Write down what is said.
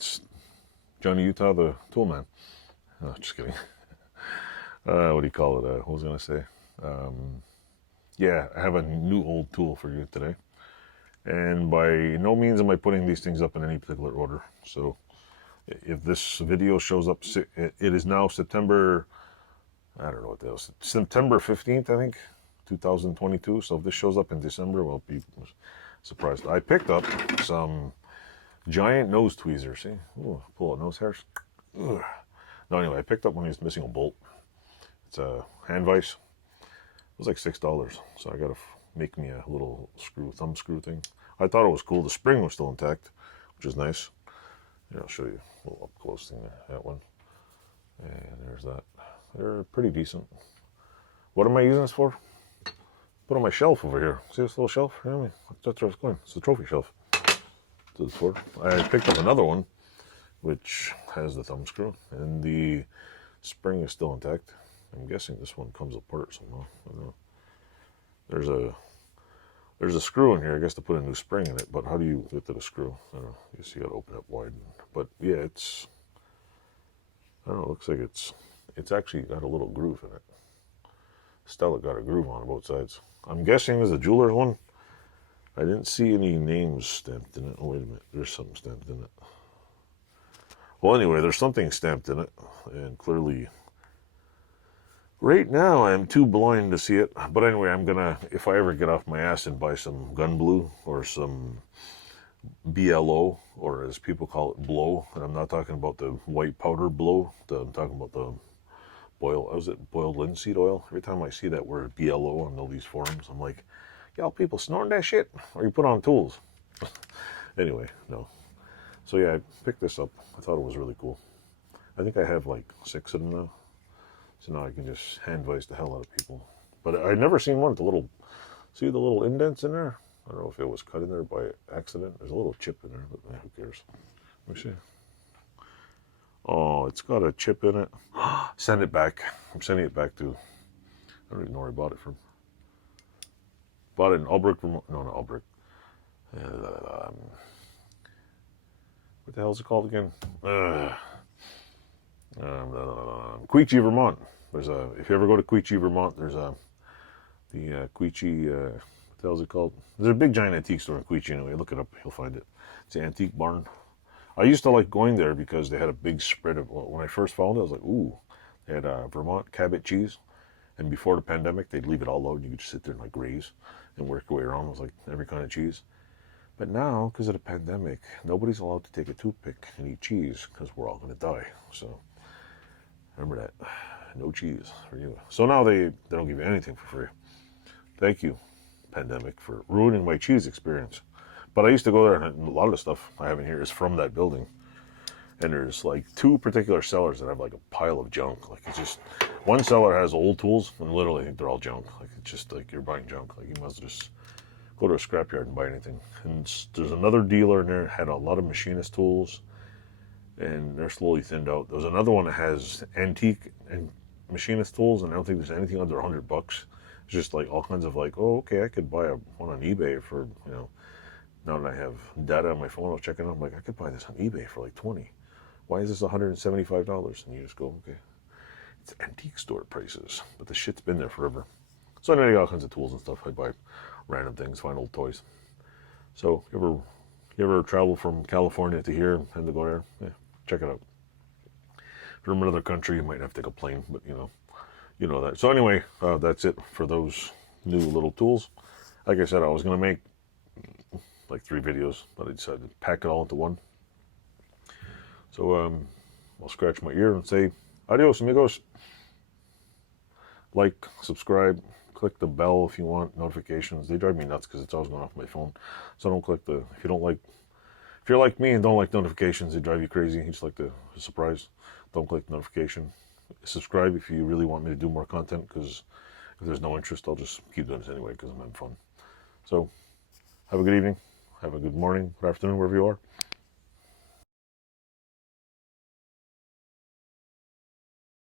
it's Johnny Utah, the tool man. No, just kidding. What do you call it? What was I going to say? Yeah, I have a new old tool for you today. And by no means am I putting these things up in any particular order. So if this video shows up, it is now September, I don't know what that was, September 15th, I think, 2022. So if this shows up in December, well, be surprised. I picked up some giant nose tweezers. See? Ooh, pull out nose hairs. Ugh. No, anyway, I picked up one of these missing a bolt. It's a hand vise. It was like $6. So I got to make me a little thumb screw thing. I thought it was cool. The spring was still intact, which is nice. Here, I'll show you a little up close thing there, that one. And there's that. They're pretty decent. What am I using this for? Put on my shelf over here. See this little shelf? Yeah, that's where it's going. It's the trophy shelf. That's what it's for. I picked up another one, which has the thumb screw, and the spring is still intact. I'm guessing this one comes apart somehow. I don't know. There's a screw in here, I guess, to put a new spring in it, but how do you get to the screw? I don't know. I guess you gotta open it up wide. But yeah, it's, I don't know, it looks like it's actually got a little groove in it. Stella got a groove on both sides. I'm guessing it's a jeweler's one. I didn't see any names stamped in it. Oh, wait a minute. There's something stamped in it. Well, anyway, there's something stamped in it, and clearly, right now, I'm too blind to see it. But anyway, I'm gonna, if I ever get off my ass and buy some gun blue or some BLO, or as people call it, blow, and I'm not talking about the white powder blow, I'm talking about the boiled linseed oil. Every time I see that word BLO on all these forums, I'm like, y'all people snorting that shit, or you put on tools. Anyway, no. So yeah, I picked this up. I thought it was really cool. I think I have like 6 of them now. So now I can just hand vise the hell out of people. But I'd never seen one with the little, see the little indents in there? I don't know if it was cut in there by accident. There's a little chip in there, but who cares? Let me see. Oh, it's got a chip in it. Send it back. I'm sending it back to, I don't even know where I bought it from. Bought it in Albrecht, Vermont. No, not Albrecht. What the hell is it called again? Queechee, Vermont. There's a, if you ever go to Queechee, Vermont, there's a, the Queechee, what the hell is it called? There's a big giant antique store in Queechee anyway. Look it up, you'll find it. It's the Antique Barn. I used to like going there because they had a big spread of, when I first found it, I was like, ooh, they had Vermont Cabot cheese. And before the pandemic, they'd leave it all out and you could just sit there and like graze and work your way around. It was like every kind of cheese. But now, because of the pandemic, nobody's allowed to take a toothpick and eat cheese because we're all going to die. So remember that. No cheese for you. So now they don't give you anything for free. Thank you, pandemic, for ruining my cheese experience. But I used to go there, and a lot of the stuff I have in here is from that building. And there's like 2 particular sellers that have like a pile of junk. Like it's just, one seller has old tools, and literally they're all junk. Like it's just like you're buying junk. Like you must just go to a scrapyard and buy anything. And there's another dealer in there that had a lot of machinist tools, and they're slowly thinned out. There's another one that has antique and machinist tools, and I don't think there's anything under $100. It's just like all kinds of like, oh, okay, I could buy one on eBay for, you know, now that I have data on my phone, I was checking out, I'm like, I could buy this on eBay for like 20. Why is this $175? And you just go, okay, it's antique store prices, but the shit's been there forever. So I know I got all kinds of tools and stuff. I buy random things, find old toys. So you ever travel from California to here and to go there, yeah, check it out. If you're from another country, you might have to take a plane, but you know that. So anyway, that's it for those new little tools. Like I said, I was going to make like 3 videos, but I decided to pack it all into one. So I'll scratch my ear and say, adios, amigos. Like, subscribe, click the bell if you want notifications. They drive me nuts because it's always going off my phone. So don't click the, if you're like me and don't like notifications, they drive you crazy. You just like the surprise. Don't click the notification. Subscribe if you really want me to do more content, because if there's no interest, I'll just keep doing this anyway because I'm having fun. So have a good evening, have a good morning, good afternoon, wherever you are.